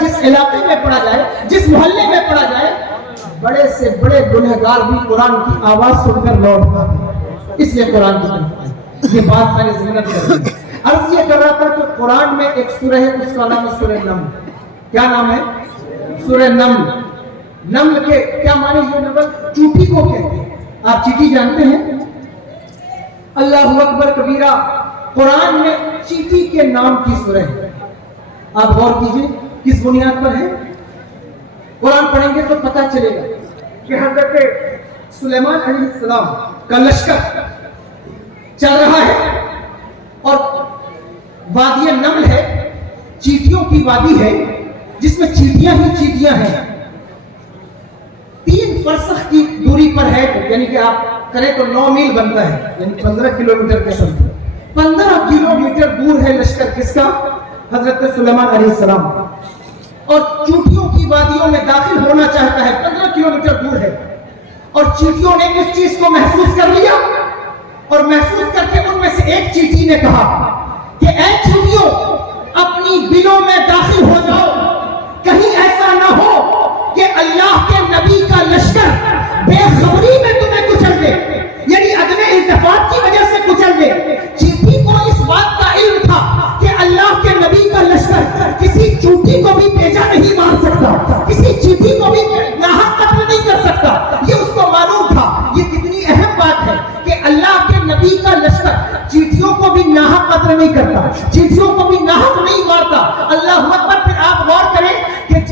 جس علاقے میں پڑھا جائے, جس محلے میں پڑھا جائے, بڑے سے بڑے گنہگار بھی قرآن کی آواز سن کر لوٹ آتے, اس لیے قرآن کی طرف آئے. یہ بات میں نے ضمانت کر دی. عرض یہ کر رہا تھا کہ قرآن میں ایک سورہ ہے, اس کا نام ہے سورہ نمل. کیا نام ہے؟ سورہ نمل. نمل کے کیا معنی ہے؟ نمل چیٹی کو کہتے ہیں. آپ چیٹی جانتے ہیں؟ اللہ اکبر کبیرہ. قرآن میں چیٹی کے نام کی سورہ ہے. آپ غور کیجئے کس بنیاد پر ہے. قرآن پڑھیں گے تو پتہ چلے گا کہ حضرت سلیمان علیہ السلام کا لشکر چل رہا ہے اور وادی نمل ہے, چیٹیوں کی وادی ہے جس میں چیٹیاں ہی چیٹیاں ہیں. 3 فرسخ کی دوری پر ہے, یعنی کہ آپ کریں تو 9 میل بنتا ہے, یعنی 15 کلومیٹر کے سمجھو. 15 کلومیٹر دور ہے لشکر کس کا؟ حضرت سلیمان علیہ السلام. اور چیٹیوں کی وادیوں میں داخل ہونا چاہتا ہے, 15 کلومیٹر دور ہے. اور چیٹیوں نے اس چیز کو محسوس کر لیا, اور محسوس کر کے ان میں سے ایک چیٹی نے کہا کہ اے چیٹیوں, اپنی بلوں میں داخل ہو جاؤ, کہیں ایسا نہ ہو کہ اللہ کے نبی کا لشکر بے خبری میں تمہیں کچل دے, یعنی عدم التفات کی وجہ سے کچل دے. چیٹی کو اس بات کا علم تھا کہ اللہ کے نبی کا لشکر کسی چیٹی کو بھی بیجا نہیں مار سکتا, کسی چیٹی کو بھی ناحق قتل نہیں کر سکتا. یہ اس کو معلوم تھا. یہ کتنی اہم بات ہے کہ اللہ کے نبی کا لشکر چیٹیوں کو بھی ناحق قتل نہیں کرتا, چیٹیوں کو